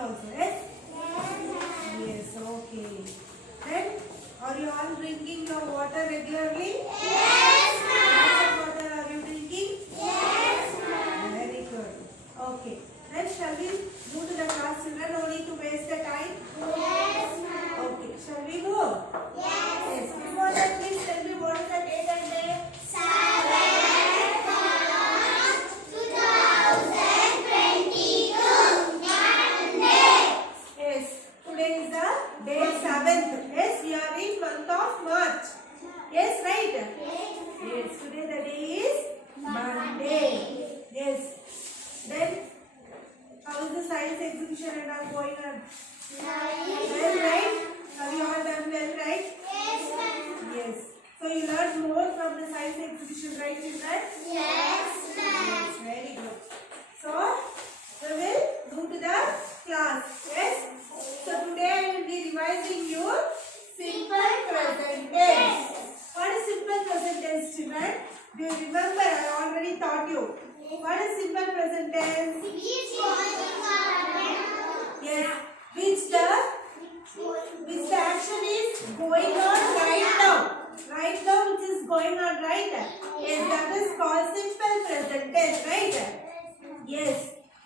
also. Yes? Yes, okay. Then, are you all drinking your water regularly? Yes, ma'am. What water are you drinking? Yes, ma'am. Very good. Okay. Then, shall we move to the class, children? No need to waste the time. Yes, ma'am. Okay. Shall we move? Yes. Yes. Before that, please tell me what is the date and day? 7/1/2022, Monday. Yes. Today is the day 7th. Yes, we are in month of March. Yes, right? Yes. Today the day is Monday. Yes. Then, how is the science exhibition and all going on? Well, right? Have you all done well, right? Yes, ma'am. Yes. So you learned more from the science exhibition, right, children? Yes, ma'am. Yes, very good. So, we will move to the class. Yes? So, today I will be revising you simple present tense. What is simple present tense, children? Do you remember? I already taught you. What is simple present tense? Yes. Which the action is going on right now. Right now, which is going on, right? Yes, that is called simple present tense, right? Yes.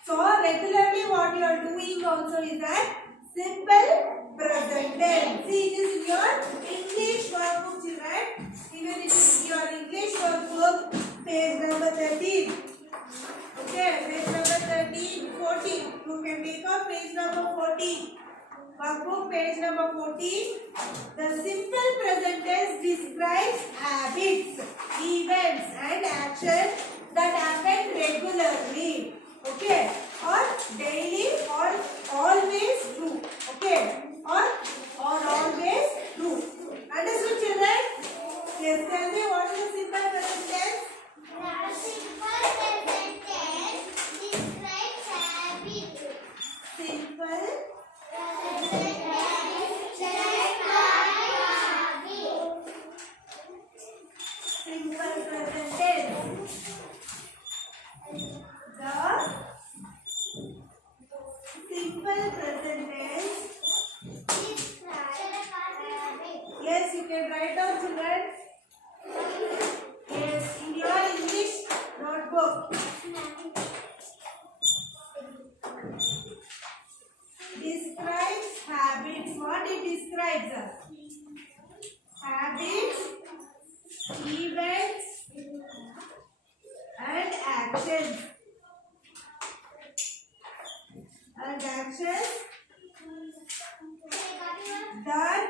So, regularly what you are doing also is that simple present tense. See, it is in your English workbook, children. Even it is in your English workbook, page number 13. Okay, page number 13, 14. You can take out page number 14. Workbook, page number 14. The simple present tense describes habits, events and actions that happen regularly, okay, or daily or always true, okay, or always true. Understood, children? Yes, tell me what is the simple present tense? Simple present tense describes habits. Simple Present tense describes habits. simple present tense. The simple present tense. Yes, you can write down, children. Yes, in your English notebook. Describes habits. What it describes? Habits, events, and actions. And actions that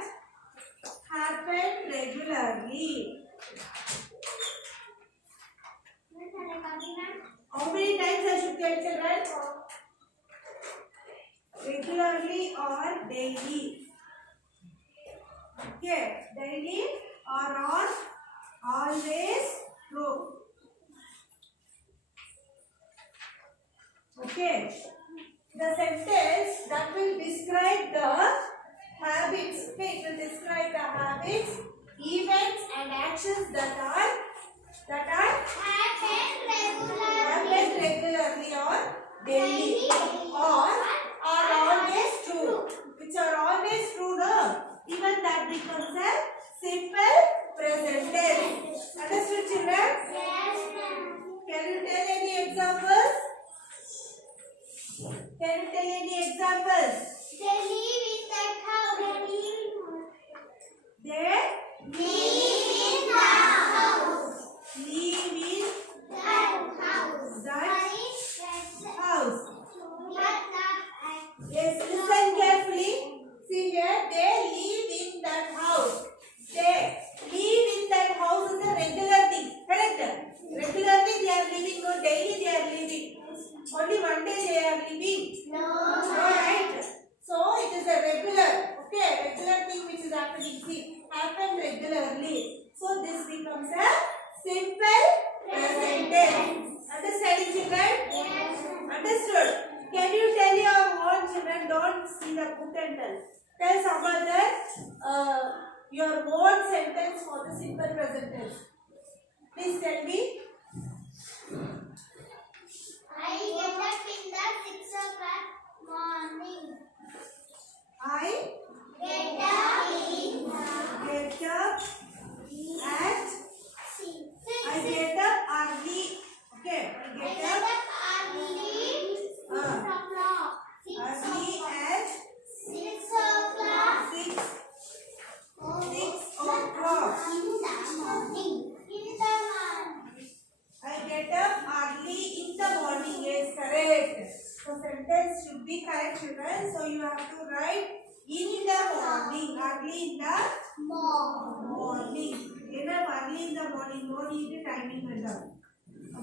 happen regularly. How many times I should tell, children? Regularly or daily. Okay, daily or on always true. Okay, the sentence that will describe the habits. Okay, it will describe the habits, events, and actions that happen regularly or daily or are always true. Which are always true, no? Even that becomes a simple present tense. Understood, children? Can you tell any examples? Can you tell any examples? They live in that house. They Live in the house. live in That house. that house. That Yes, listen carefully. See here, they live in that house. They live in that house is a regular thing. Correct? Regularly they are living, no daily they are living. Only one day they are living. No. Alright. So it is a regular. Okay, regular thing which is happening. See, happen regularly. So this becomes a simple present tense. Understanding, children? Yes. Understood? Can you tell your own children? Don't see the book and tell. Tell someone that your own sentence for the simple present tense. Please tell me. I get up in the 6 o'clock morning. be correct, children. So you have to write in the morning. Early in the morning. Enough early in the morning. No need to timing method.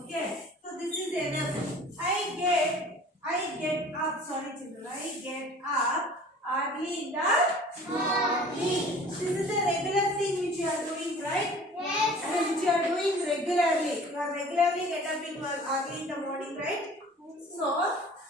Okay. So this is enough. I get up. Sorry, children. I get up early in the morning. This is a regular thing which you are doing, right? Yes. And which you are doing regularly. You are regularly get up in early in the morning, right? So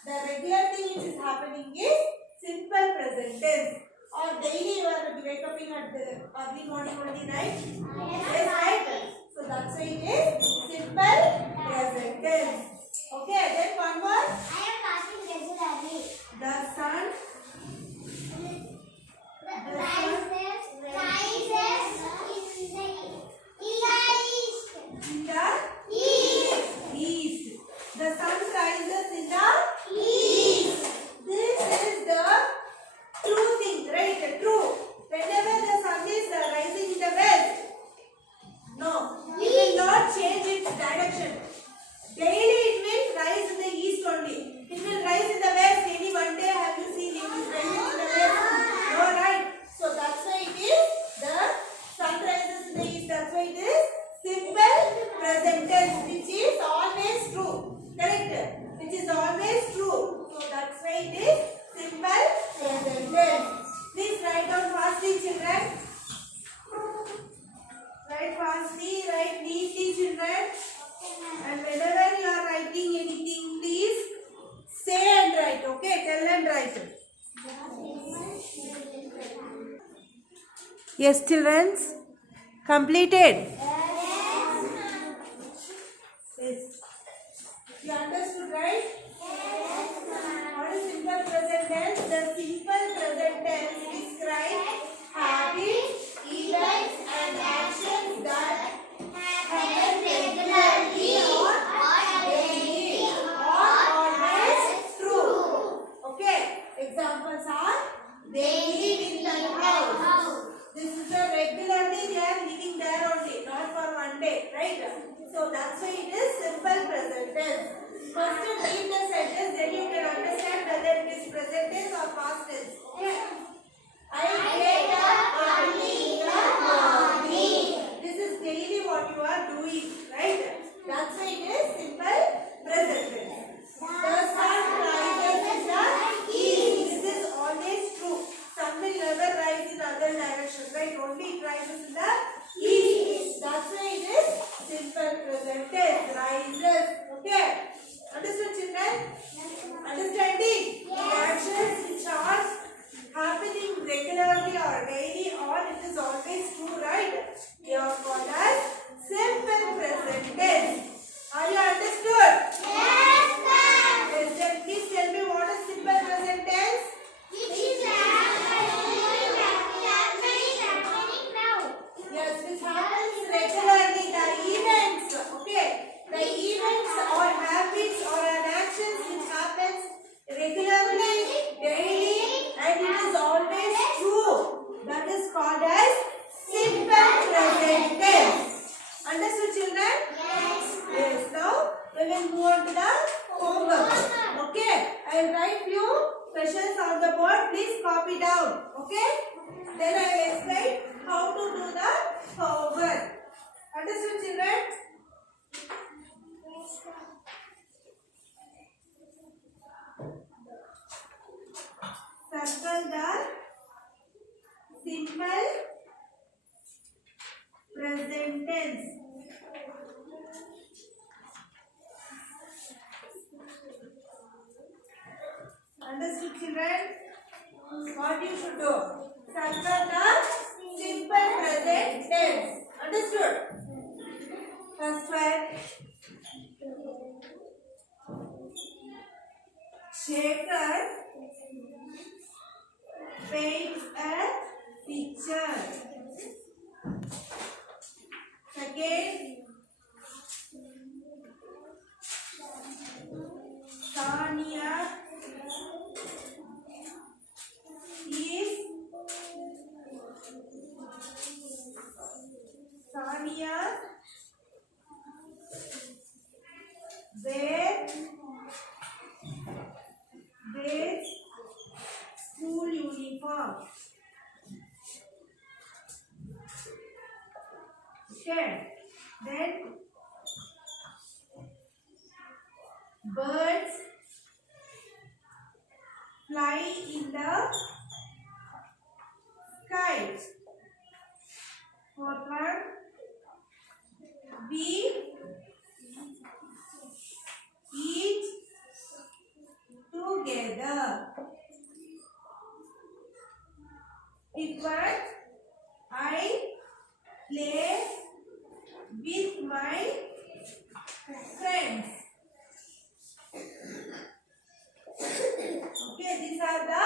the regular thing which is happening is simple present tense. Or daily you are waking at the early morning only, right? Yes, right? So that's why it is simple present tense. Okay, then one more. I am passing regularly. The sun Rises in the east. The sun rises in the east. This is the true thing, right? True. Whenever the sun is rising in the west, no, it will not change its direction. Daily it will rise in the east only. It will rise in the west. Any one day have you seen it is rising in the west? No, right? So that's why it is the sun rises in the east. That's why it is simple present tense, which is always true. Correct? Which is always true. So that's why it is simple present tense. Please write down fastly, children. Write fastly, write neatly, children. And whenever you are writing anything, please say and write. Okay? Tell and write. Yes, children. Completed. Yes. You understood, right? What is simple present tense? The simple present tense describes habits, events, and actions that happen regularly or daily or always true. Okay. Examples are they live in the house. This is a regularly they are living there only, not for one day, right? So that's why it is simple present tense. First you read the sentence, then you can understand whether it is present tense or past tense. Okay? I get up early in the morning. This is daily what you are doing, right? That's why it is simple present tense. The sun rises in the east. This is always true. Sun will never rise in other direction, right? Only it rises in the east. That's why it is simple present tense. Rises. Okay? Understood, children? Understanding? The actions which are happening regularly or daily or it is always true, right? They are called as simple present tense. Are you understood? Yes, ma'am. Yes, then please tell me what is simple present tense? Which is happening now. Yes, which happens regularly. The events, okay? The events or habits or an actions which happens regularly, daily, and it is always true. That is called as simple present tense. Understood, children? Yes. Yes. Now we will move on to the homework. Okay? I will write few questions on the board. Please copy down. Okay? Then I will explain how to do the homework. Understood, children? Circle the simple present tense. Understood, children? What you should do? Circle the simple present tense. Understood? First one. Shekhar paints a picture. Second, Tanya is where uniform. Okay. Then birds fly in the sky. Fourth one, we eat together. Fifth one, I play with my friends. Okay, these are the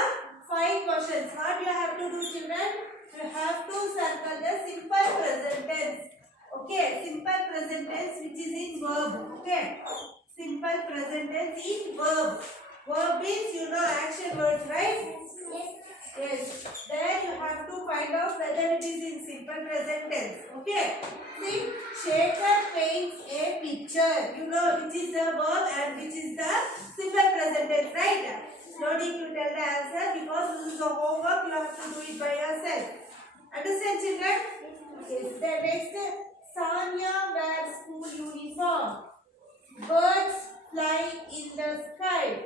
5 questions. What you have to do, children? You have to circle the simple present tense. Okay, simple present tense which is in verb. Okay, simple present tense in verb. Verb means you know action words, right? Yes. Then you have to find out whether it is in simple present tense. Okay. See, Shekhar paints a picture. You know which is the verb and which is the simple present tense, right? No need to tell the answer because this is the homework. You have to do it by yourself. Understand, children? Yes. Then next, Sanya wears school uniform. Birds fly in the sky.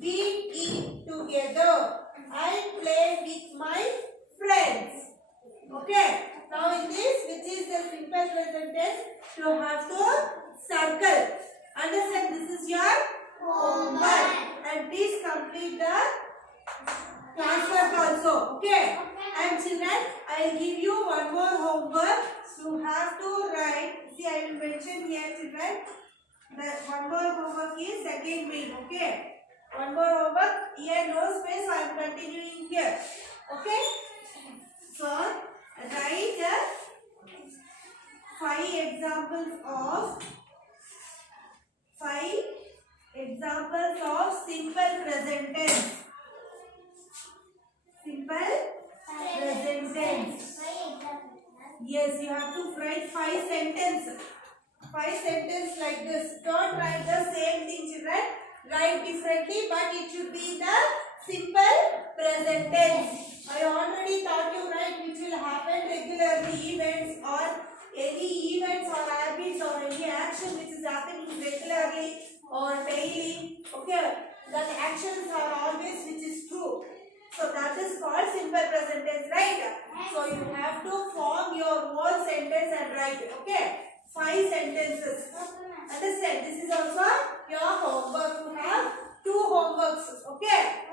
We eat together. I play with my friends. Okay. Now in this, which is the simple present tense, you have to circle. Understand? This is your homework. And please complete the classwork also. Okay. And children, I will give you one more homework. You have to write. See, I will mention here, children. That one more homework is second main. Okay. One more homework. Here no space. So I am continuing here. Okay. So write 5 examples of simple present tense. Simple present tense. Yes, you have to write 5 sentences. 5 sentences like this. Don't write the same thing, children. Write differently, but it should be the simple present tense. I already taught you, right, which will happen regularly, events or any events or habits or any action which is happening regularly or daily. Okay, the actions are always which is true. So that is called simple present tense, right? So you have to form your own sentence and write. Okay, 5 sentences. Understand? This is also your homework. You have 2 homeworks. Okay.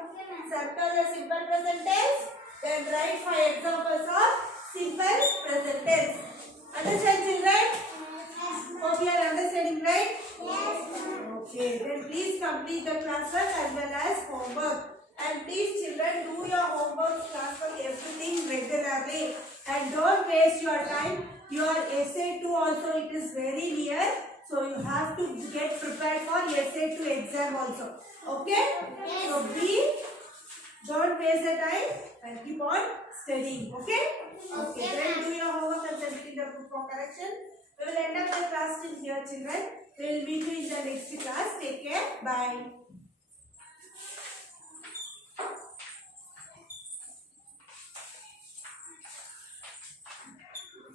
Circle the simple present tense. Then write 5 examples of simple present tense. Understand, children? Hope you are understanding, right? Okay. Then please complete the classwork as well as homework. And please, children, do your homework, classwork, everything regularly. And don't waste your time. Your essay 2 also, it is very near. So you have to get prepared for essay 2 exam also. Okay? So don't waste the time and keep on studying. Okay? Okay. Then do your homework and send it in the book for correction. We will end up the class in here, children. We will meet you in the next class. Take care. Bye.